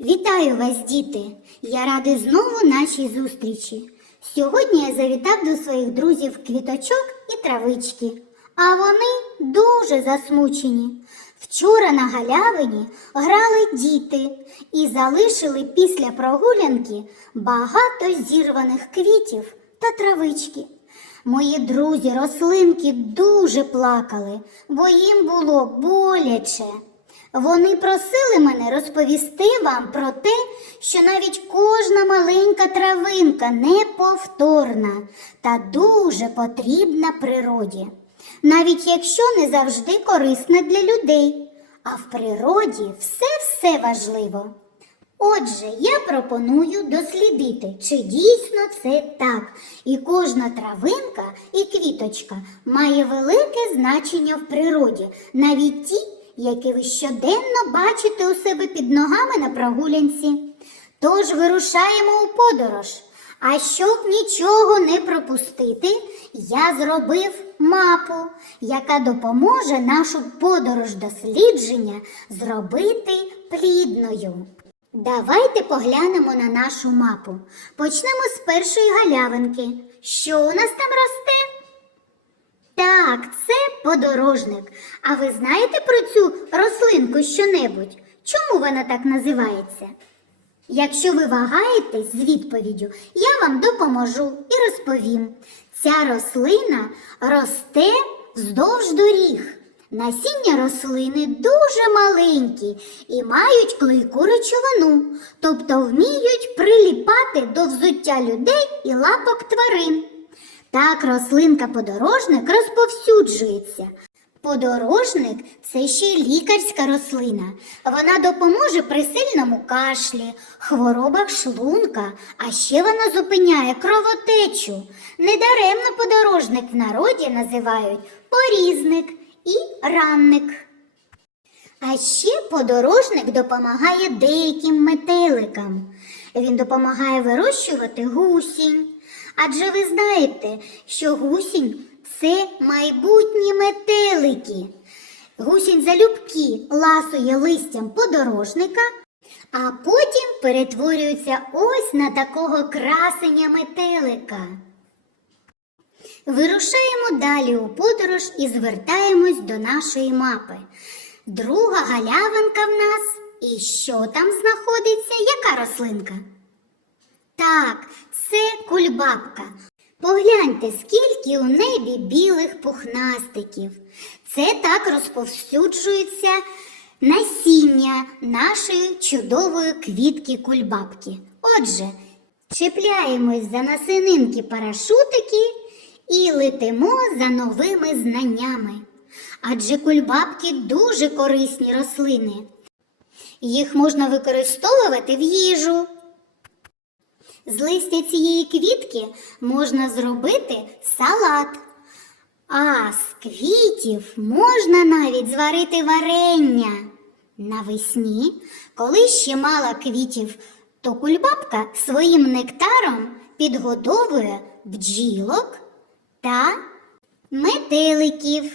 Вітаю вас, діти! Я радий знову нашій зустрічі. Сьогодні я завітав до своїх друзів квіточок і травички, а вони дуже засмучені. Вчора на галявині грали діти і залишили після прогулянки багато зірваних квітів та травички. Мої друзі рослинки дуже плакали, бо їм було боляче. Вони просили мене розповісти вам про те, що навіть кожна маленька травинка неповторна та дуже потрібна природі, навіть якщо не завжди корисна для людей, а в природі все-все важливо. Отже, я пропоную дослідити, чи дійсно це так, і кожна травинка і квіточка має велике значення в природі, навіть ті, які ви щоденно бачите у себе під ногами на прогулянці. Тож вирушаємо у подорож. А щоб нічого не пропустити, я зробив мапу, яка допоможе нашу подорож дослідження зробити плідною. Давайте поглянемо на нашу мапу. Почнемо з першої галявинки. Що у нас там росте? Так, це подорожник. А ви знаєте про цю рослинку щонебудь? Чому вона так називається? Якщо ви вагаєтесь з відповіддю, я вам допоможу і розповім. Ця рослина росте вздовж доріг. Насіння рослини дуже маленькі і мають клейку речовину, тобто вміють приліпати до взуття людей і лапок тварин. Так рослинка подорожник розповсюджується. Подорожник це ще й лікарська рослина. Вона допоможе при сильному кашлі, хворобах шлунка, а ще вона зупиняє кровотечу. Недаремно подорожник в народі називають порізник і ранник. А ще подорожник допомагає деяким метеликам. Він допомагає вирощувати гусінь. Адже ви знаєте, що гусінь це майбутні метелики. Гусінь залюбки ласує листям подорожника, а потім перетворюється ось на такого красення метелика. Вирушаємо далі у подорож і звертаємось до нашої мапи. Друга галявинка в нас. І що там знаходиться? Яка рослинка? Так, це кульбабка. Погляньте, скільки у небі білих пухнастиків. Це так розповсюджується насіння нашої чудової квітки кульбабки. Отже, чіпляємось за насининки парашутики і летимо за новими знаннями. Адже кульбабки дуже корисні рослини. Їх можна використовувати в їжу. З листя цієї квітки можна зробити салат. А з квітів можна навіть зварити варення. Навесні, коли ще мало квітів, то кульбабка своїм нектаром підгодовує бджілок та метеликів.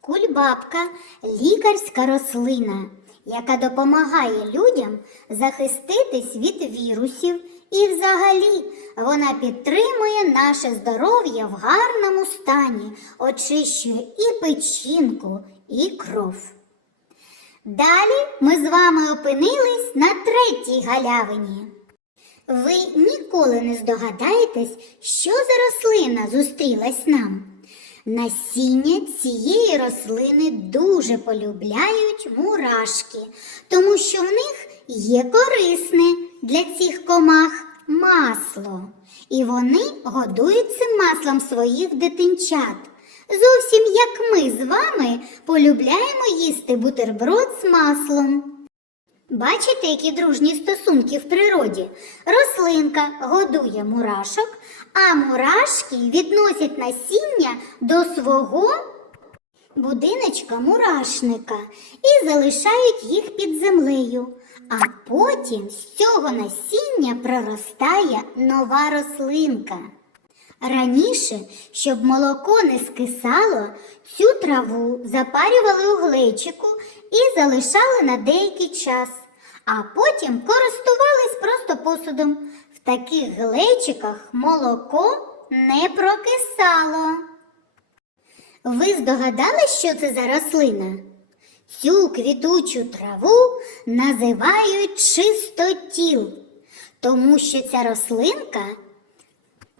Кульбабка лікарська рослина, яка допомагає людям захиститись від вірусів і взагалі вона підтримує наше здоров'я в гарному стані, очищує і печінку, і кров. Далі ми з вами опинились на третій галявині. Ви ніколи не здогадаєтесь, що за рослина зустрілась нам. Насіння цієї рослини дуже полюбляють мурашки, тому що в них є корисне для цих комах масло. І вони годують цим маслом своїх дитинчат. Зовсім як ми з вами полюбляємо їсти бутерброд з маслом. Бачите, які дружні стосунки в природі? Рослинка годує мурашок, а мурашки відносять насіння до свого будиночка мурашника і залишають їх під землею. А потім з цього насіння проростає нова рослинка. Раніше, щоб молоко не скисало, цю траву запарювали у глечику і залишали на деякий час. а потім користувались просто посудом. В таких глечиках молоко не прокисало. Ви здогадались, що це за рослина? Цю квітучу траву називають чистотіл, тому що ця рослинка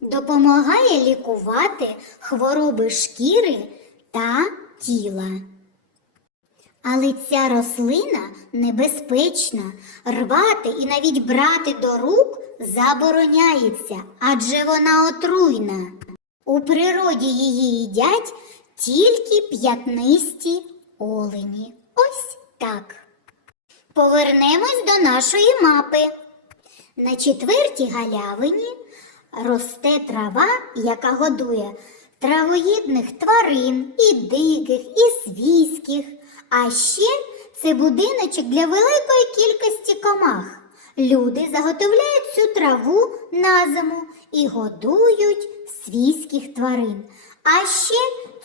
допомагає лікувати хвороби шкіри та тіла. Але ця рослина небезпечна, рвати і навіть брати до рук забороняється, адже вона отруйна. У природі її їдять тільки п'ятнисті олені. Ось так. Повернемось до нашої мапи. На четвертій галявині росте трава, яка годує травоїдних тварин, і диких, і свійських. А ще це будиночок для великої кількості комах. Люди заготовляють цю траву на зиму і годують свійських тварин. А ще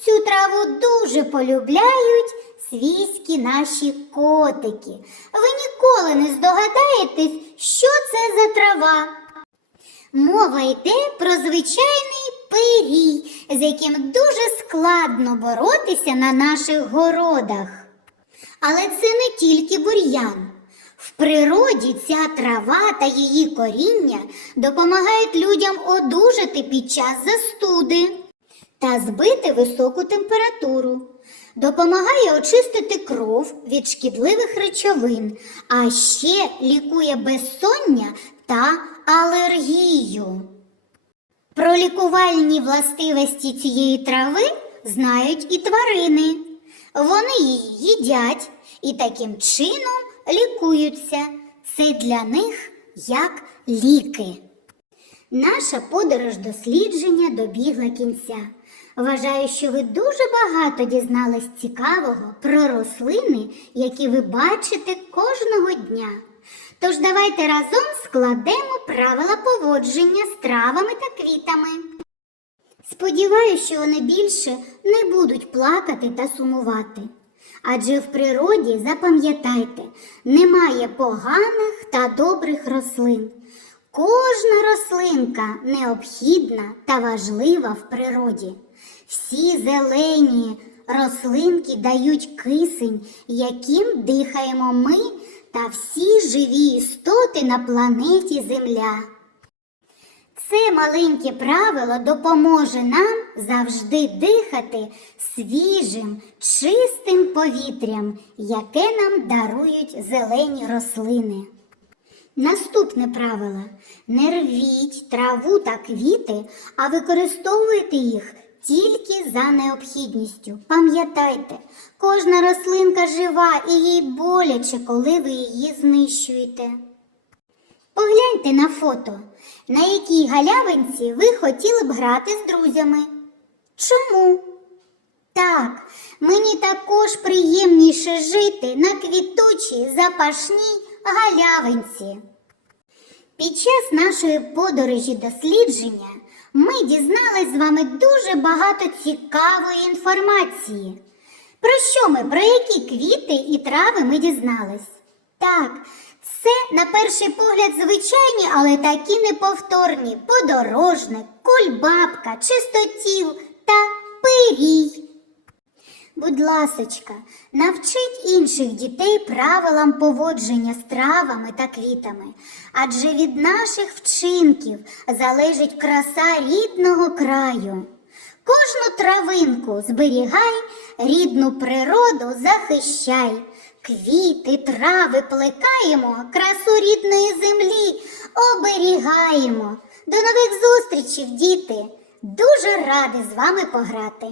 цю траву дуже полюбляють свійські наші котики. Ви ніколи не здогадаєтесь, що це за трава. Мова йде про звичайний пирій, з яким дуже складно боротися на наших городах. Але це не тільки бур'ян. В природі ця трава та її коріння допомагають людям одужати під час застуди та збити високу температуру. Допомагає очистити кров від шкідливих речовин, а ще лікує безсоння та алергію. Про лікувальні властивості цієї трави знають і тварини. Вони її їдять і таким чином лікуються. Це для них як ліки. Наша подорож дослідження добігла кінця. Вважаю, що ви дуже багато дізнались цікавого про рослини, які ви бачите кожного дня. Тож давайте разом складемо правила поводження з травами та квітами. Сподіваюся, що вони більше не будуть плакати та сумувати. Адже в природі, запам'ятайте, немає поганих та добрих рослин. Кожна рослинка необхідна та важлива в природі. Всі зелені рослинки дають кисень, яким дихаємо ми та всі живі істоти на планеті Земля. Це маленьке правило допоможе нам завжди дихати свіжим, чистим повітрям, яке нам дарують зелені рослини. Наступне правило: не рвіть траву та квіти, а використовуйте їх тільки за необхідністю. Пам'ятайте, кожна рослинка жива і їй боляче, коли ви її знищуєте. Погляньте на фото, на якій галявинці ви хотіли б грати з друзями. Чому? Так, мені також приємніше жити на квітучій запашній галявинці. Під час нашої подорожі дослідження ми дізнались з вами дуже багато цікавої інформації. Про що ми, про які квіти і трави ми дізнались? Так, це на перший погляд звичайні, але такі неповторні подорожник, кульбабка, чистотіл та пирій. Будь ласочка, навчіть інших дітей правилам поводження з травами та квітами, адже від наших вчинків залежить краса рідного краю. Кожну травинку зберігай, рідну природу захищай. Квіти, трави плекаємо, красу рідної землі оберігаємо. До нових зустрічей, діти! Дуже ради з вами пограти.